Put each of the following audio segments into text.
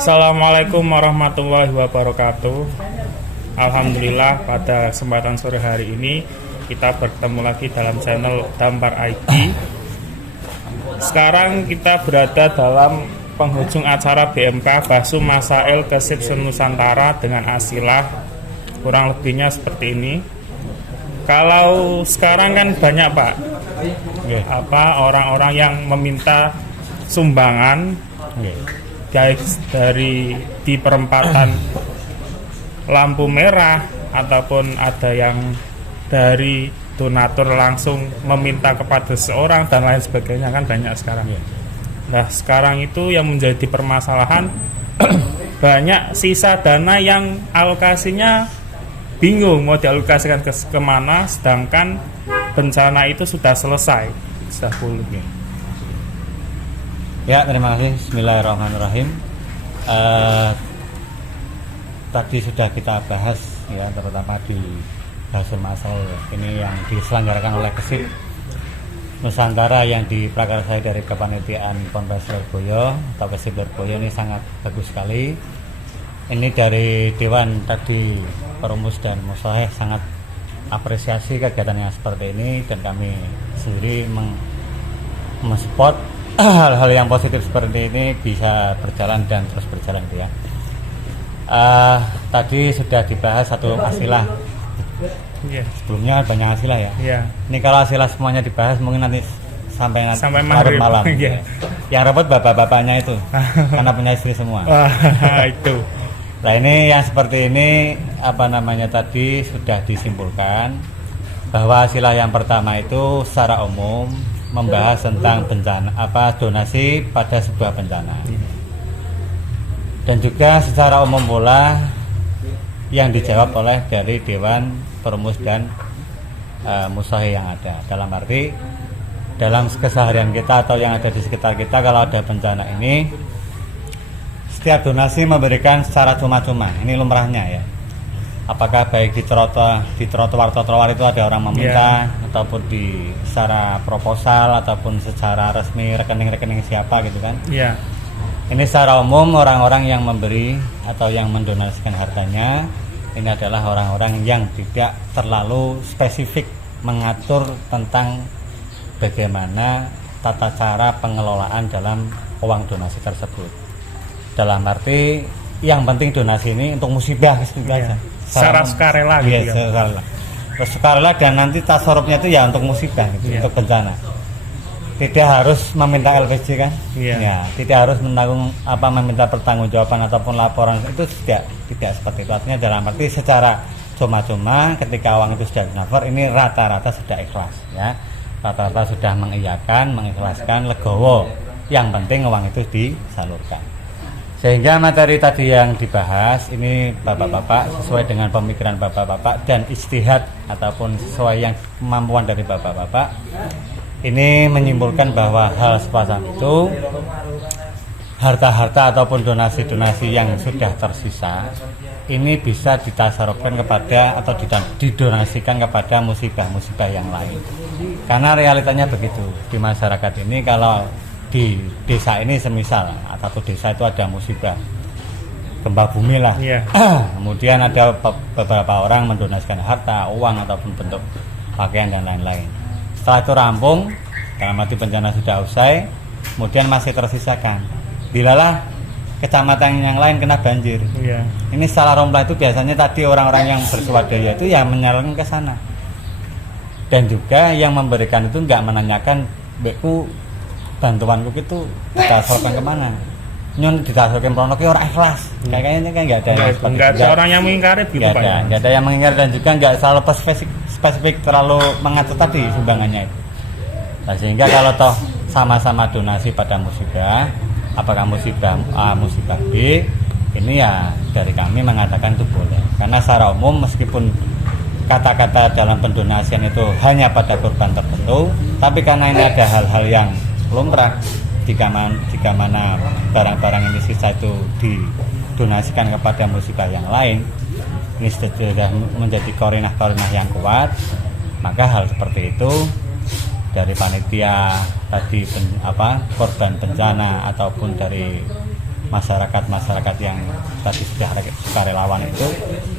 Assalamualaikum warahmatullahi wabarakatuh. Alhamdulillah pada kesempatan sore hari ini kita bertemu lagi dalam channel Dampar ID. Sekarang kita berada dalam penghujung acara BMK Basum Masail Kesip Nusantara dengan asilah kurang lebihnya seperti ini. Kalau sekarang kan banyak Pak, orang-orang yang meminta sumbangan. Guys, dari di perempatan lampu merah ataupun ada yang dari donatur langsung meminta kepada seorang dan lain sebagainya, kan banyak sekarang. Nah, sekarang itu yang menjadi permasalahan banyak sisa dana yang alokasinya bingung mau dialokasikan kemana, sedangkan bencana itu sudah selesai, sudah pulih. Ya, terima kasih. Bismillahirrahmanirrahim. Tadi sudah kita bahas ya, terutama di Basum Masail ini yang diselenggarakan oleh Kesip Nusantara yang diprakarsai dari kepanitiaan Ponpes Lirboyo atau Kesip Lirboyo. Ini sangat bagus sekali. Ini dari Dewan tadi Perumus dan Musoheh sangat apresiasi kegiatan yang seperti ini, dan kami sendiri mensupport hal-hal yang positif seperti ini bisa berjalan dan terus berjalan ya. Tadi sudah dibahas satu asilah. Sebelumnya banyak asilah ya. Ini kalau asilah semuanya dibahas mungkin nanti sampai malam. Yang repot bapak-bapaknya itu karena punya istri semua. Itu. Nah, ini yang seperti ini tadi sudah disimpulkan bahwa asilah yang pertama itu secara umum membahas tentang bencana donasi pada sebuah bencana, dan juga secara umum pula yang dijawab oleh dari Dewan Perumus dan Musoheh yang ada, dalam arti dalam keseharian kita atau yang ada di sekitar kita, kalau ada bencana ini setiap donasi memberikan secara cuma-cuma, ini lumrahnya ya. Apakah baik di trotoar itu ada orang meminta, ataupun di secara proposal, ataupun secara resmi rekening-rekening siapa gitu kan. Ini secara umum orang-orang yang memberi atau yang mendonasikan hartanya ini adalah orang-orang yang tidak terlalu spesifik mengatur tentang bagaimana tata cara pengelolaan dalam uang donasi tersebut. Dalam arti yang penting donasi ini untuk musibah saja. Secara sukarela gitu ya. Sukarela, dan nanti tasarrufnya itu ya untuk musibah gitu, untuk bencana. Tidak harus meminta LPG kan? Ya, tidak harus meminta pertanggungjawaban ataupun laporan, itu tidak seperti itu. Artinya dalam arti secara cuma-cuma ketika uang itu sudah dinafar, ini rata-rata sudah ikhlas ya. Rata-rata sudah mengiyakan, mengikhlaskan, legowo. Yang penting uang itu disalurkan. Sehingga materi tadi yang dibahas ini bapak-bapak sesuai dengan pemikiran bapak-bapak dan ijtihad ataupun sesuai yang kemampuan dari bapak-bapak, ini menyimpulkan bahwa hal semacam itu, harta-harta ataupun donasi-donasi yang sudah tersisa ini bisa ditasarufkan kepada atau didonasikan kepada musibah-musibah yang lain. Karena realitanya begitu di masyarakat ini, kalau di desa ini semisal satu desa itu ada musibah gempa bumi lah, kemudian ada beberapa orang mendonasikan harta, uang ataupun bentuk pakaian dan lain-lain. Setelah itu rampung, dalam arti bencana sudah usai, kemudian masih tersisakan, bilalah kecamatan yang lain kena banjir. Ini secara rompla itu biasanya tadi orang-orang yang berswadaya itu yang menyalurkan ke sana, dan juga yang memberikan itu nggak menanyakan beku bantuanku itu ditasalurkan kemana, nyon ditasalurkan pronoki orang ikhlas, kayaknya kan nggak ada orang yang mengingkari gitu Pak. Nggak ada yang mengingkari, dan juga nggak selalu spesifik terlalu mengatur tadi sumbangannya itu. Nah, sehingga kalau toh sama-sama donasi pada musibah, apakah musibah A, musibah B, ini ya dari kami mengatakan itu boleh, karena secara umum meskipun kata-kata dalam pendonasian itu hanya pada korban tertentu, tapi karena ini ada hal-hal yang lumrah, jika mana barang-barang ini sisa itu didonasikan kepada musibah yang lain, ini sudah menjadi korinah yang kuat. Maka hal seperti itu dari panitia tadi korban bencana ataupun dari masyarakat yang tadi sudah sukarelawan itu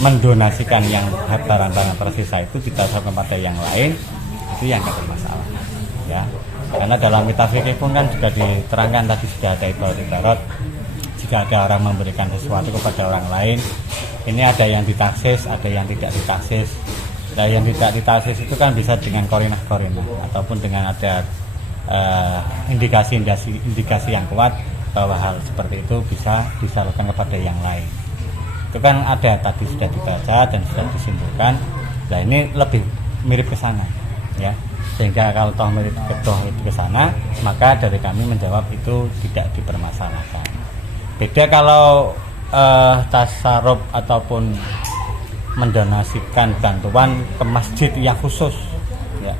mendonasikan yang barang-barang tersisa itu ditaruh kepada yang lain, itu yang tidak bermasalah ya. Karena dalam kitab fikih pun kan juga diterangkan tadi sudah ada ibarat jika ada orang memberikan sesuatu kepada orang lain, ini ada yang ditaksis, ada yang tidak ditaksis. Nah, yang tidak ditaksis itu kan bisa dengan korinah ataupun dengan ada indikasi yang kuat bahwa hal seperti itu bisa disalurkan kepada yang lain. Itu kan ada tadi sudah dibaca dan sudah disimpulkan. Nah, ini lebih mirip ke sana ya. Sehingga kalau toh mirip ke sana, maka dari kami menjawab itu tidak dipermasalahkan. Beda kalau tasarruf ataupun mendonasikan bantuan ke masjid yang khusus ya.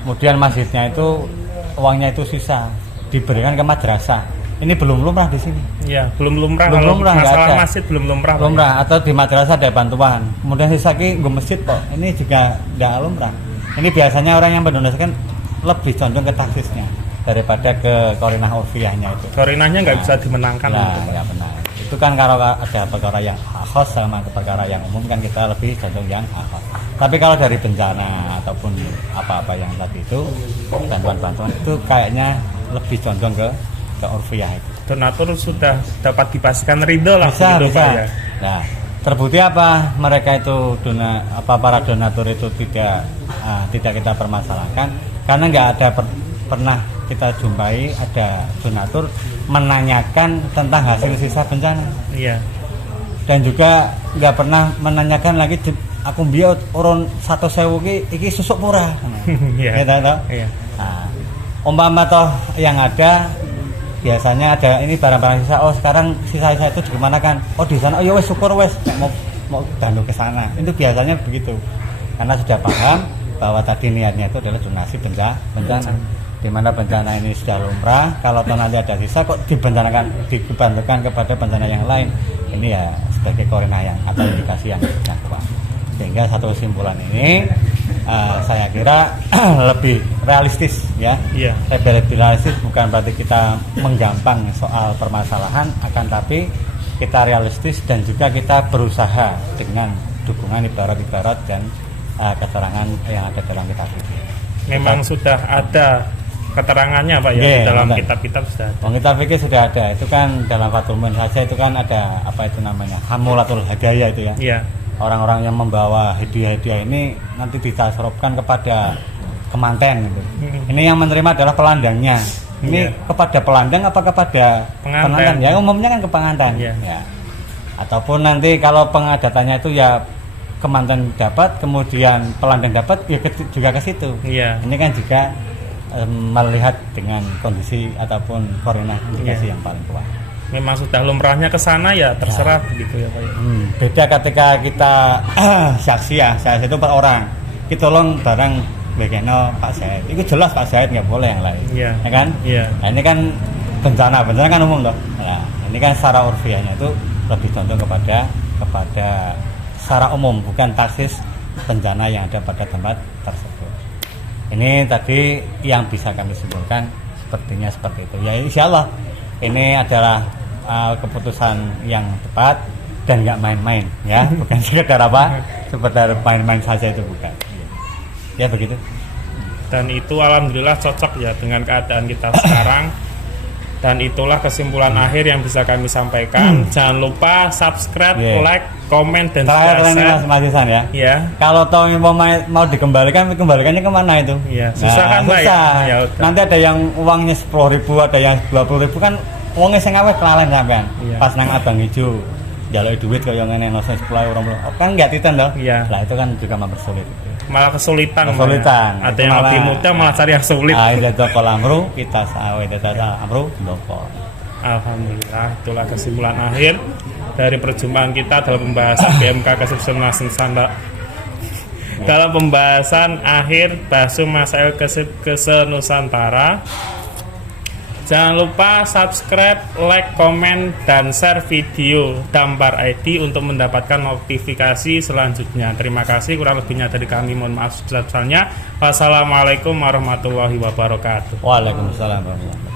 Kemudian masjidnya itu uangnya itu sisa diberikan ke madrasah. Ini belum lumrah di sini. Ya, belum lumrah. Belum lumrah, masalah masjid belum lumrah. Lumrah atau di madrasah ada bantuan. Kemudian sisa ki nggo masjid kok. Ini juga tidak lumrah. Ini biasanya orang yang mendonasikan lebih condong ke taksisnya daripada ke korinah urfiyahnya itu. Korinahnya nggak bisa dimenangkan. Ya benar. Itu kan kalau ada perkara yang khas sama perkara yang umum kan kita lebih condong yang khas. Tapi kalau dari bencana ataupun apa-apa yang tadi itu bantuan-bantuan itu kayaknya lebih condong ke urfiyah itu. Donatur sudah dapat dipastikan ridho lah. Bisa. Pak, ya. Nah, terbukti apa mereka itu para donatur itu tidak kita permasalahkan karena nggak ada pernah kita jumpai ada donatur menanyakan tentang hasil sisa bencana. Iya. Dan juga nggak pernah menanyakan lagi aku biar urun 1.000 iki susuk pura. Iya. Iya. Nah, umpama toh yang ada biasanya ada ini barang-barang sisa. Oh sekarang sisa-sisa itu dimanakan? Oh di sana. Oh ya wes syukur wes mau danu ke sana. Itu biasanya begitu. Karena sudah paham bahwa tadi niatnya itu adalah donasi bencana. Di mana bencana ini sudah lumrah, kalau nanti ada sisa kok dibantukan kepada bencana yang lain, ini ya sebagai korinah yang atau indikasi yang kuat. Sehingga satu kesimpulan ini saya kira lebih realistis ya. Iya. Lebih realistis bukan berarti kita menggampang soal permasalahan, akan tapi kita realistis dan juga kita berusaha dengan dukungan ibarat-ibarat dan keterangan yang ada dalam kitab ini. Memang sudah ada keterangannya Pak ya, di dalam kitab-kitab sudah ada. Kitab fikih sudah ada. Itu kan dalam Fathul Muin saja itu kan ada apa itu namanya? Hamulatul hadaya itu ya. Iya. Orang-orang yang membawa hadiah-hadiah ini nanti ditasarufkan kepada kemanten gitu. Ini yang menerima adalah pelandangnya. Ini kepada pelandang apa kepada pengantin? Ya umumnya kan ke pengantin. Ya. Ataupun nanti kalau pengadatannya itu ya kemanten dapat, kemudian pelandang dapat, ya juga ke situ. Iya. Ini kan juga melihat dengan kondisi ataupun koordinat indikasi yang paling kuat. Memang sudah lumrahnya ke sana ya terserah begitu ya Pak. Beda ketika kita saksi ya, saya itu per orang. Kita tolong barang begeno Pak Zaid. Itu jelas Pak Zaid nggak boleh yang lain. Iya. Ya kan? Iya. Nah, ini kan bencana kan umum toh. Nah, ini kan secara urfiahnya itu lebih condong kepada secara umum, bukan taksis bencana yang ada pada tempat tersebut. Ini tadi yang bisa kami simpulkan sepertinya seperti itu. Ya insya Allah ini adalah keputusan yang tepat dan nggak main-main ya, bukan sekedar sekedar main-main saja itu bukan. Ya begitu. Dan itu alhamdulillah cocok ya dengan keadaan kita sekarang. Dan itulah kesimpulan akhir yang bisa kami sampaikan. Jangan lupa subscribe, like, komen, dan share. Mas Isan ya. Ya. Kalau tahu mau dikembalikannya kemana itu? Iya. Susah kan Pak ya? Nanti ada yang uangnya 10.000, ada yang 20.000 kan uangnya sing awet kelalen sampean. Iya. Pas nang Abang Ijo njaluk duit kaya ngene nosone 10 euro. Kan enggak titen toh? Iya. Lah itu kan juga mempersulit. Malah kesulitan. Ya. Ada yang lebih mudah malah cari yang sulit. Ida toko lamru kita sawe data amru doko. Alhamdulillah, itulah kesimpulan akhir dari perjumpaan kita dalam pembahasan BMK Kesenusantara. Dalam pembahasan akhir Basu Masail Kesenusantara. Jangan lupa subscribe, like, komen, dan share video Dampar ID untuk mendapatkan notifikasi selanjutnya. Terima kasih, kurang lebihnya dari kami mohon maaf sebesar-besarnya. Wassalamualaikum warahmatullahi wabarakatuh. Waalaikumsalam warahmatullahi wabarakatuh.